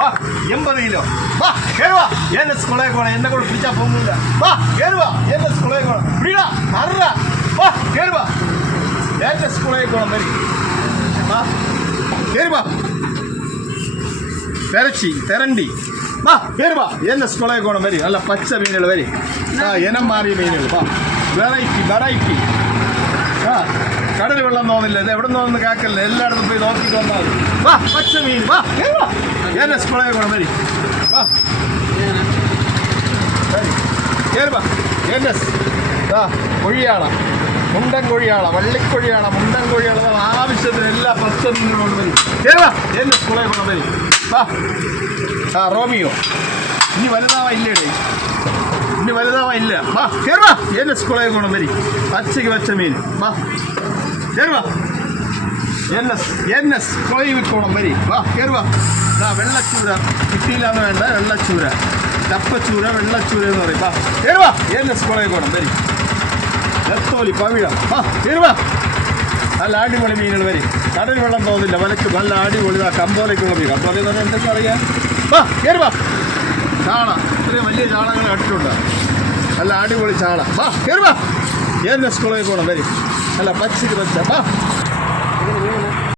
വാ 80 കിലോ വാ കേറുവാ എന്നെ സ്കൂളേ പോണം എന്നെ കൂടെ പിടിച്ചാൽ പോകുന്നില്ല വാ കേറുവാ എന്നെ സ്കൂളേ പോണം പിടിടാ മറ വാ കേറുവാ എന്റെ സ്കൂളേ പോണം വരി വാ കേറുവാ തെരണ്ടി വാ കേറുവാ എന്നെ സ്കൂളേ പോണം വരി നല്ല പച്ച മീനുകൾ വരി ഇനം മാറിയ മീനുകൾ വാ വെറൈറ്റി ആ കടൽ വെള്ളം തോന്നില്ല ഇത് എവിടെ നിന്നൊന്നും കേൾക്കല്ല എല്ലായിടത്തും പോയി നോക്കിയിട്ട് വന്നാൽ വാ പച്ച മീൻ വാ എന്നെ സ്കൂളേ പോണം വരി വാ കേറുവാ എന്നെ കൊഴിയാള മുണ്ടൻ കൊഴിയാള വള്ളിക്കൊഴിയാള മുണ്ടൻ കൊഴിയാള ആവശ്യത്തിന് എല്ലാ പച്ച മീനുകളും വരും കേറുവാ എന്നെ സ്കൂളേ പോണം വരി വാ റോമിയോ ഇനി വലുതാവായില്ലേടേ ഇനി വലുതാവായില്ല വാ കേറുവാ എന്നെ സ്കൂളേ പോണം വരി പച്ചയ്ക്ക് വെച്ച മീൻ വാ കേറുവാ എന്നെ സ്കൂളയിൽ വിൽക്കോണം വരി വാ കേറുവാ വെള്ളച്ചൂര കിട്ടിയില്ലാന്ന് വേണ്ട വെള്ളച്ചൂര ചപ്പച്ചൂര വെള്ളച്ചൂര എന്ന് പറയും വാ കേറുവാ എന്നെ സ്കൂളയിൽ പോണം വരി നെത്തോലി പവിഴം വാ കേറുവാ നല്ല അടിപൊളി മീനുകൾ വരി കടൽ വെള്ളം തോന്നില്ല വലക്ക് നല്ല അടിപൊളി കമ്പോലയ്ക്കുള്ള മീൻ കമ്പോല എന്ന് പറഞ്ഞാൽ എന്തൊക്കെ അറിയാം വാ കേറുവാ ചാള ഇത്രയും വലിയ ചാളകൾ കണ്ടിട്ടുണ്ട് നല്ല അടിപൊളി ചാള വാ കേറുവാ എന്നെ സ്കൂളിൽ പോകണം വരി അല്ല പച്ചയ്ക്ക് പച്ച വാ